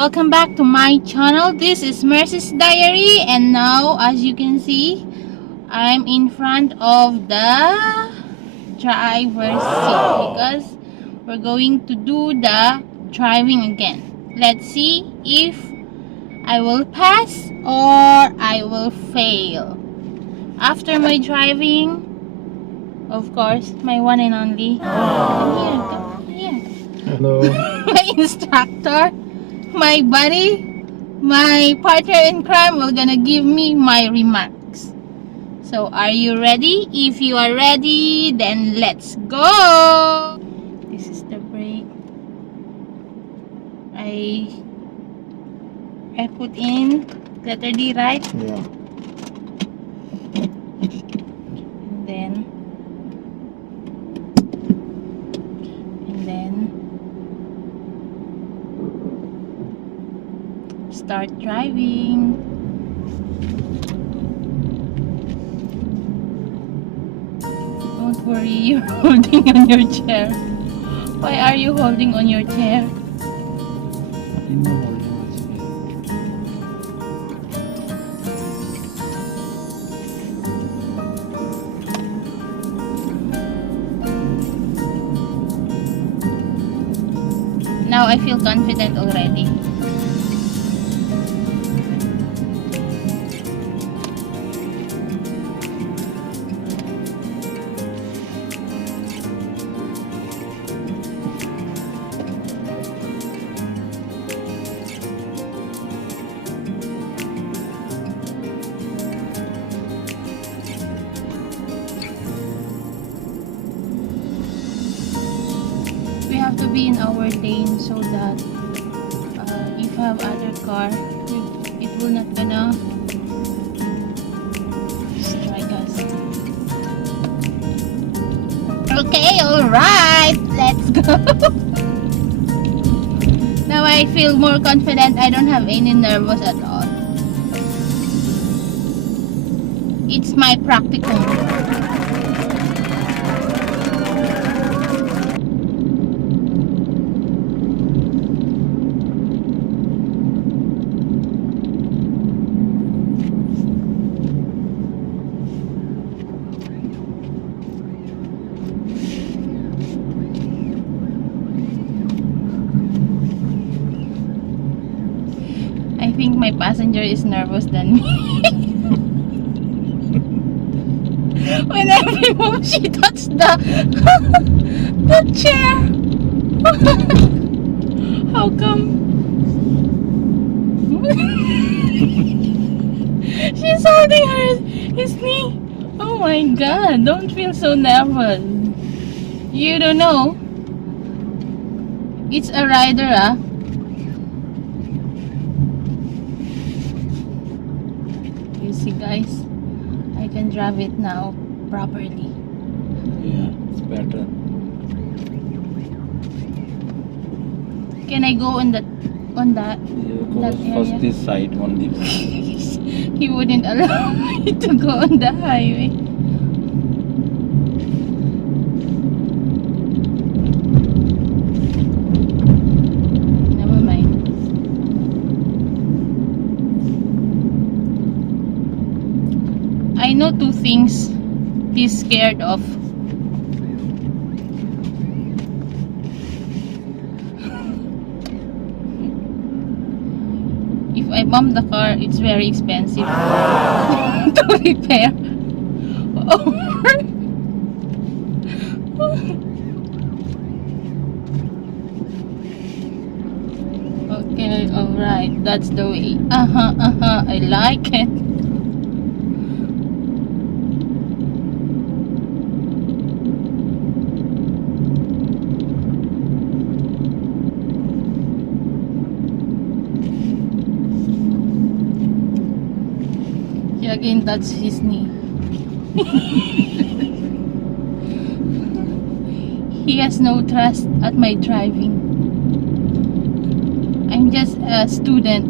Welcome back to my channel. This is Mercy's Diary, and now as you can see, I'm in front of the driver's seat because we're going to do the driving again. Let's see if I will pass or I will fail. After my driving, of course, my one and only. Come here. Hello. My instructor, my buddy, my partner in crime will gonna give me my remarks. So are you ready? If you are ready, then let's go. This is the brake. I put in letter D, right? Yeah. And then start driving. Don't worry, you're holding on your chair. Why are you holding on your chair? Now I feel confident already. We have to be in our lane so that if you have other car, it will not gonna strike us. Okay, alright, let's go. Now I feel more confident. I don't have any nervous at all. It's my practicum. I think my passenger is nervous than me. When every move she touched the chair. How come? She's holding his knee. Oh my god, don't feel so nervous. You don't know. It's a rider, ah. You see, guys, I can drive it now properly. Yeah, it's better. Can I go on that You go That first area. this side only. He wouldn't allow me to go on the highway. Never mind. I know two things he's scared of. If I bump the car, it's very expensive to repair. Okay, alright, that's the way. I like it. He again touched his knee. He has no trust at my driving. I'm just a student,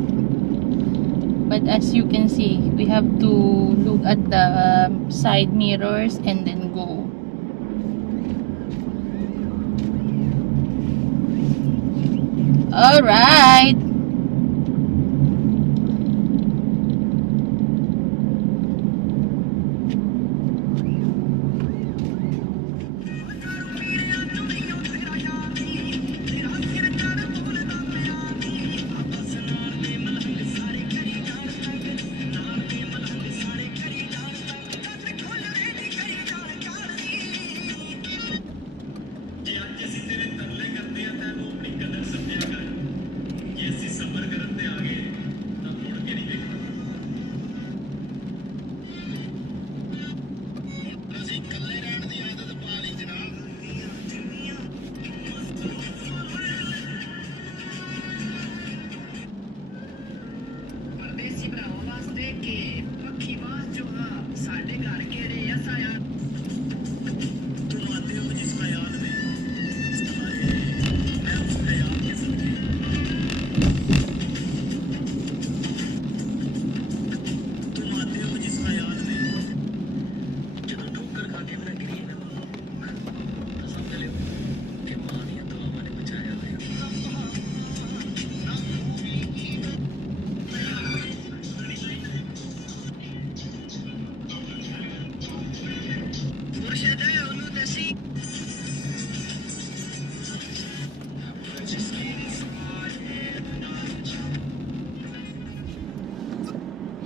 but as you can see, we have to look at the side mirrors and then go. Alright,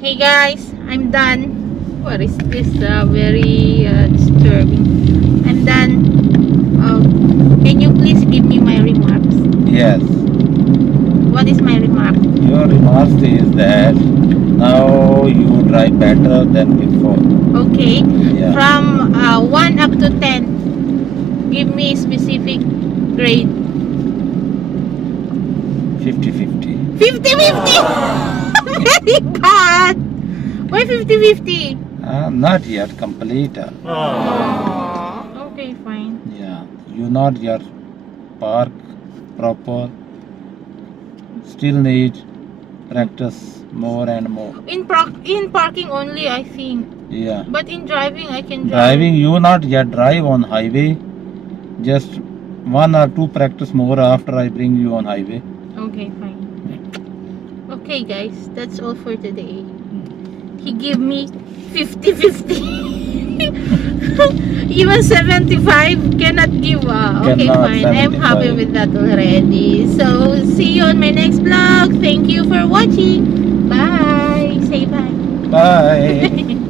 Hey guys, I'm done. What is this? Very disturbing. I'm done. Can you please give me my remarks? Yes. What is my remark? Your remarks is that now you drive better than before. Okay. Yeah. From 1 up to 10, give me specific grade. 50-50. 50-50! Very bad! Why 50-50? Not yet complete. Okay, fine. Yeah. You not yet park proper. Still need practice more and more. In parking only, I think. Yeah. But in driving, I can drive. Driving, you not yet drive on highway. Just 1 or 2 practice more after I bring you on highway. Okay, fine. Okay, guys, that's all for today. He gave me 50-50. Even 75 cannot give. Okay, Cannot fine. I'm happy 75. with that already. So, see you on my next vlog. Thank you for watching. Bye. Say bye. Bye.